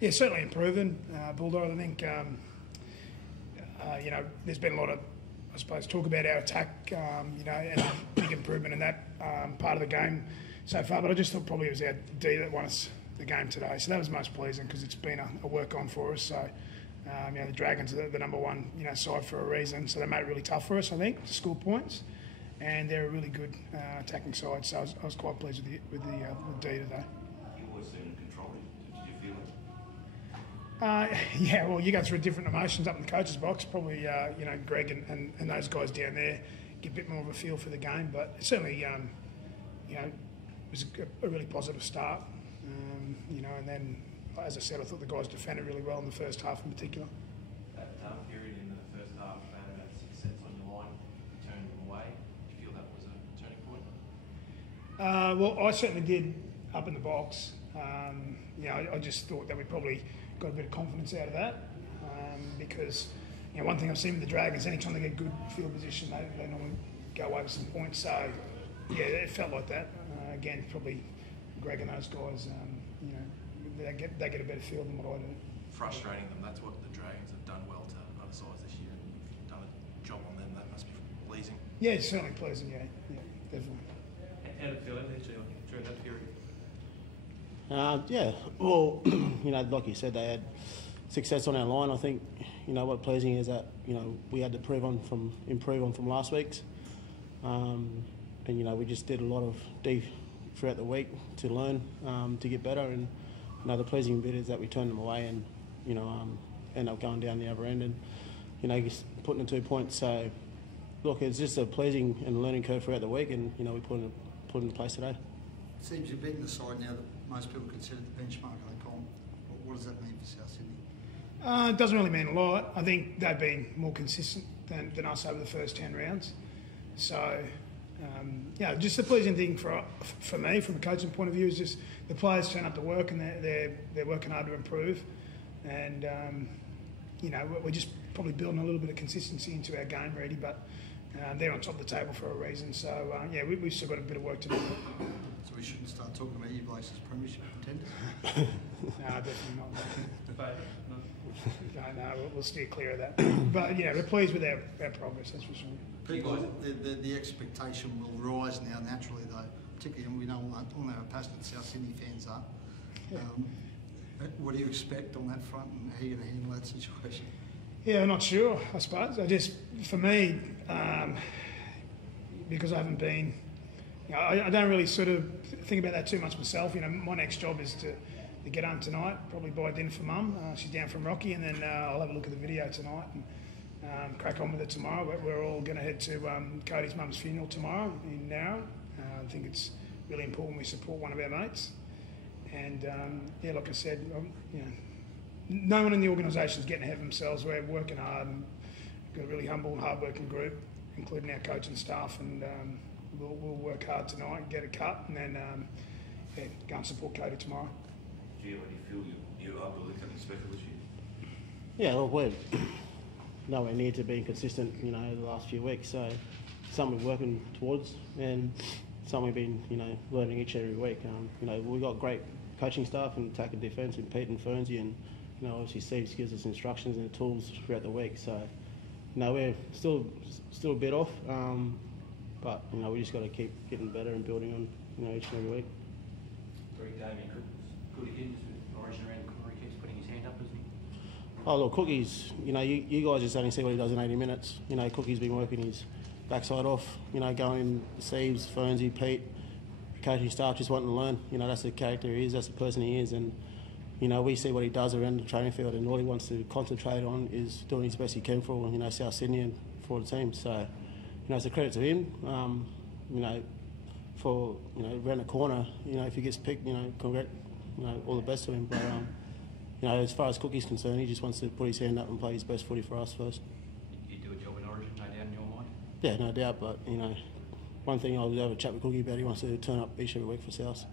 Yeah, certainly improving, Bulldog. I think, there's been a lot of, I suppose, talk about our attack, and a big improvement in that part of the game so far. But I just thought probably it was our D that won us the game today. So that was most pleasing because it's been a work on for us. So, the Dragons are the number one, side for a reason. So they made it really tough for us, I think, to score points. And they're a really good attacking side. So I was quite pleased with the D today. You always seem in control. Did you feel it? Yeah, well, you go through different emotions up in the coach's box. Probably, Greg and those guys down there get a bit more of a feel for the game. But certainly, it was a really positive start. And then, as I said, I thought the guys defended really well in the first half in particular. That period in the first half, around about 6 sets on your line, you turned them away. Do you feel that was a turning point? Well, I certainly did up in the box. I just thought that we probably got a bit of confidence out of that because one thing I've seen with the Dragons, anytime they get good field position, they normally go away with some points. So, yeah, it felt like that. Again, probably Greg and those guys, they get a better feel than what I do. Frustrating them, that's what the Dragons have done well to other sides this year. You've done a job on them, that must be pleasing. Yeah, it's certainly pleasing, yeah, definitely. How did it feel during that period? Yeah, well, like you said, they had success on our line. I think, what pleasing is that, we had to improve on from last week's. And, we just did a lot of D throughout the week to learn, to get better. And, the pleasing bit is that we turned them away and, end up going down the other end and, just putting the 2 points. So, look, it's just a pleasing and learning curve throughout the week and, we put it in place today. It seems you've beaten the side now that most people consider the benchmark of the comp. What does that mean for South Sydney? It doesn't really mean a lot. I think they've been more consistent than us over the first 10 rounds. So, just the pleasing thing for me, from a coaching point of view, is just the players turn up to work and they're working hard to improve. And, we're just probably building a little bit of consistency into our game, really, but they're on top of the table for a reason. So, we've still got a bit of work to do. So we shouldn't start talking about you blokes as premiership contenders? No, definitely not. No, we'll steer clear of that. But, we're pleased with our progress, that's for sure. People, the expectation will rise now naturally, though, particularly, and we know all how passionate South Sydney fans are. What do you expect on that front and how are you going to handle that situation? Yeah, I'm not sure, I suppose. For me, because I haven't been, I don't really sort of think about that too much myself. My next job is to get home tonight, probably buy dinner for Mum. She's down from Rocky, and then I'll have a look at the video tonight and crack on with it tomorrow. But we're all going to head to Cody's mum's funeral tomorrow in Narrow. I think it's really important we support one of our mates. And, like I said, no one in the organisation is getting ahead of themselves. We're working hard and got a really humble and hard-working group, including our coach and staff, and we'll work hard tonight and get a cut and then go and support Cody tomorrow. Gio, how do you feel you're able to lift something special this year? Yeah, well, we're nowhere near to being consistent, the last few weeks. So something we're working towards and something we've been, learning each and every week. We've got great coaching staff and attack and defence in Pete and Fernsey, and obviously Steve gives us instructions and the tools throughout the week. So we're still a bit off, but we just got to keep getting better and building on each and every week. Greg, Damien good again with Origin around. Corey keeps putting his hand up, isn't he? Oh look, Cookie's. You guys just only see what he does in 80 minutes. Cookie's been working his backside off. Going Steve's, Fernsey, Pete, coaching staff just wanting to learn. That's the character he is. That's the person he is, and we see what he does around the training field, and all he wants to concentrate on is doing his best he can for South Sydney and for the team. So it's a credit to him. For around the corner, if he gets picked, all the best to him. But as far as Cookie's concerned, he just wants to put his hand up and play his best footy for us first. You do a job in Origin, no doubt in your mind. Yeah, no doubt. But one thing I'll have a chat with Cookie about, he wants to turn up each every week for South.